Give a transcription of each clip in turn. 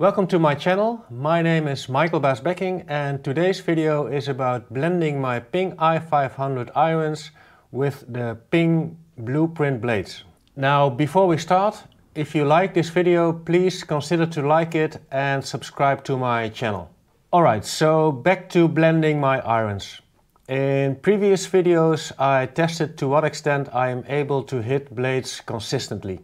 Welcome to my channel. My name is Baas Becking and today's video is about blending my Ping i500 irons with the Ping blueprint blades. Now before we start, if you like this video, please consider to like it and subscribe to my channel. Alright, so back to blending my irons. In previous videos I tested to what extent I am able to hit blades consistently.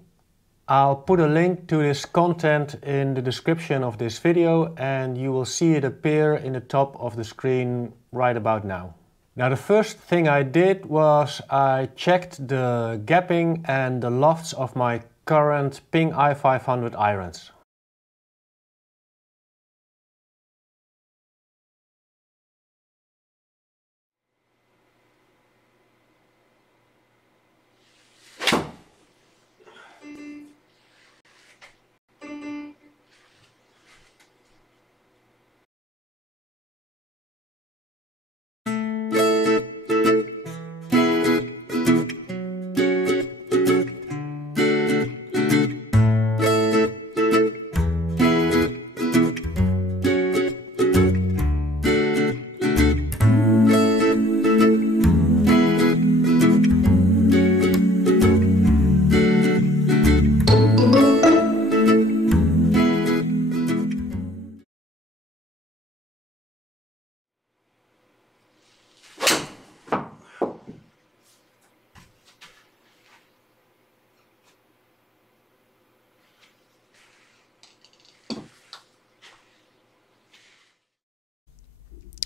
I'll put a link to this content in the description of this video and you will see it appear in the top of the screen right about now. Now the first thing I did was I checked the gapping and the lofts of my current Ping i500 irons.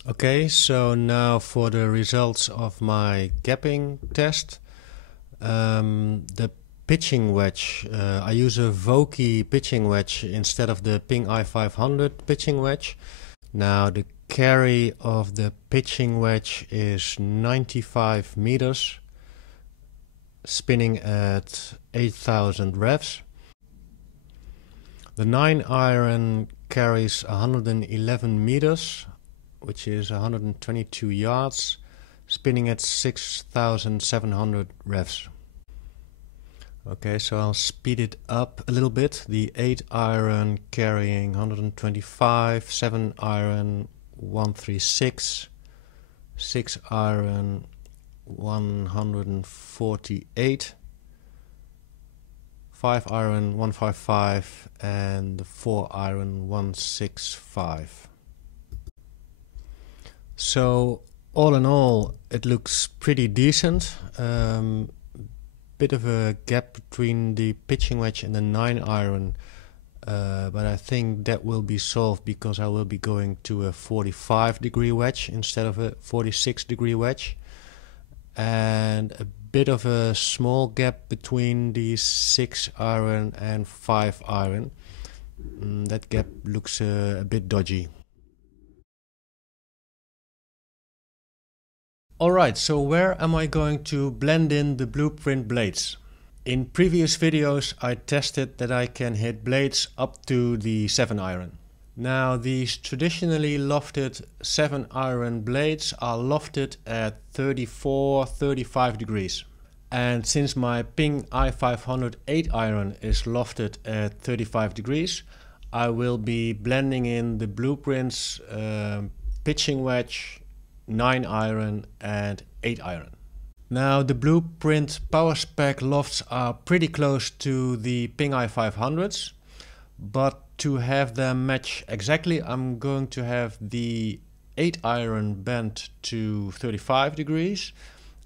Okay, so now for the results of my gapping test. The pitching wedge, I use a Vokey pitching wedge instead of the Ping i500 pitching wedge. Now the carry of the pitching wedge is 95 meters, spinning at 8000 revs. The 9 iron carries 111 meters, which is 122 yards, spinning at 6,700 revs. Okay, so I'll speed it up a little bit. The 8 iron carrying 125, 7 iron 136, 6 iron 148, 5 iron 155 and the 4 iron 165. So all in all it looks pretty decent. Bit of a gap between the pitching wedge and the 9 iron, but I think that will be solved because I will be going to a 45 degree wedge instead of a 46 degree wedge, and a bit of a small gap between the 6 iron and 5 iron. That gap looks a bit dodgy. Alright, so where am I going to blend in the blueprint blades? In previous videos I tested that I can hit blades up to the 7 iron. Now these traditionally lofted 7 iron blades are lofted at 34-35 degrees. And since my Ping i500 8 iron is lofted at 35 degrees, I will be blending in the blueprints pitching wedge, 9 iron and 8 iron. Now the blueprint power spec lofts are pretty close to the Ping i500s, but to have them match exactly I'm going to have the 8 iron bent to 35 degrees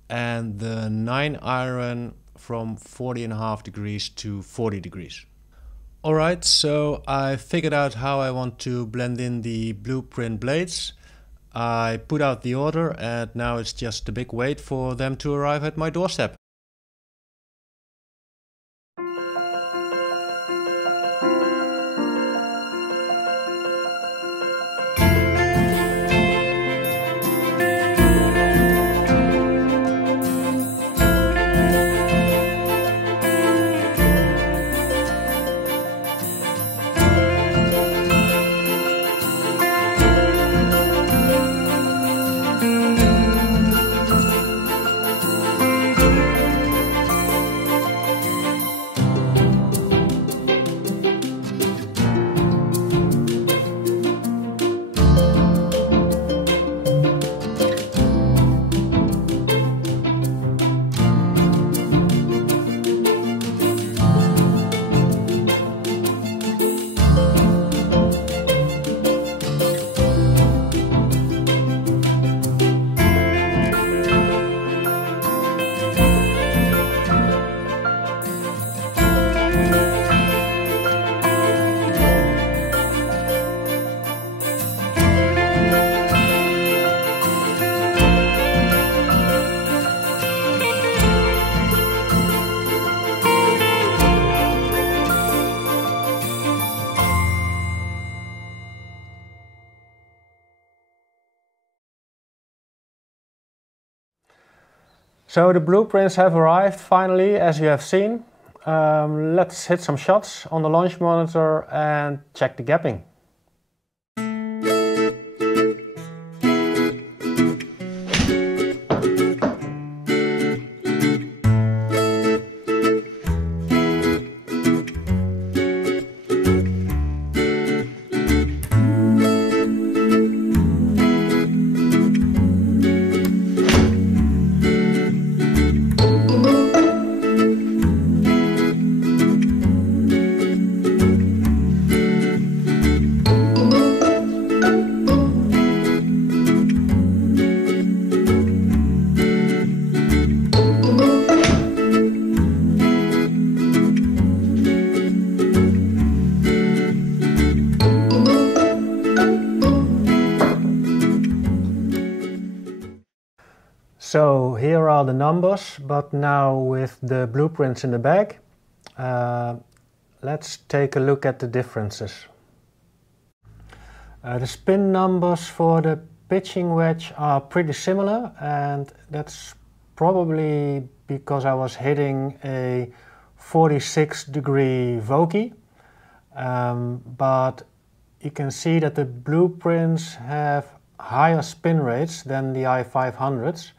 and the 9 iron from 40.5 degrees to 40 degrees. Alright, so I figured out how I want to blend in the blueprint blades. I put out the order and now it's just a big wait for them to arrive at my doorstep. So the blueprints have arrived finally, as you have seen. Let's hit some shots on the launch monitor and check the gapping. So here are the numbers, but now with the blueprints in the bag. Let's take a look at the differences. The spin numbers for the pitching wedge are pretty similar, and that's probably because I was hitting a 46-degree Vokey. But you can see that the blueprints have higher spin rates than the i500s.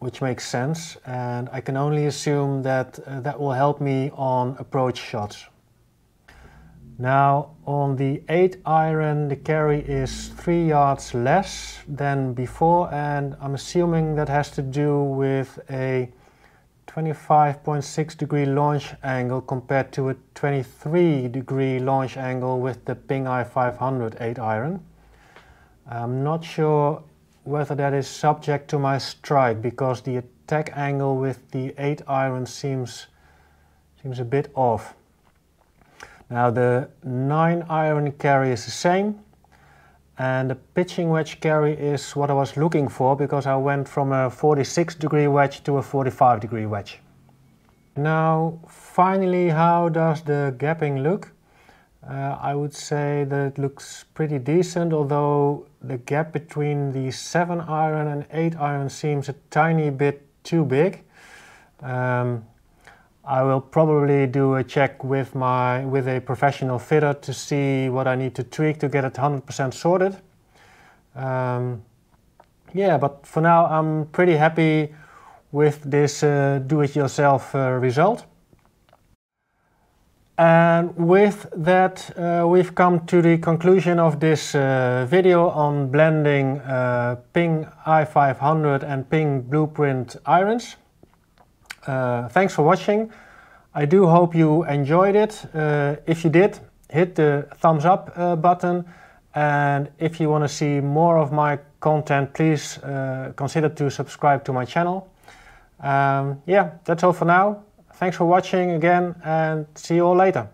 Which makes sense, and I can only assume that that will help me on approach shots. Now on the 8-iron the carry is 3 yards less than before, and I'm assuming that has to do with a 25.6-degree launch angle compared to a 23-degree launch angle with the Ping i500 8-iron. I'm not sure whether that is subject to my strike, because the attack angle with the 8-iron seems a bit off. Now the 9-iron carry is the same, and the pitching wedge carry is what I was looking for, because I went from a 46-degree wedge to a 45-degree wedge. Now finally, how does the gapping look? I would say that it looks pretty decent, although the gap between the 7-iron and 8-iron seems a tiny bit too big. I will probably do a check with a professional fitter to see what I need to tweak to get it 100% sorted. Yeah, but for now I'm pretty happy with this do-it-yourself result. And with that, we've come to the conclusion of this video on blending Ping i500 and Ping blueprint irons. Thanks for watching. I do hope you enjoyed it. If you did, hit the thumbs up button. And if you want to see more of my content, please consider to subscribe to my channel. Yeah, that's all for now. Thanks for watching again, and see you all later.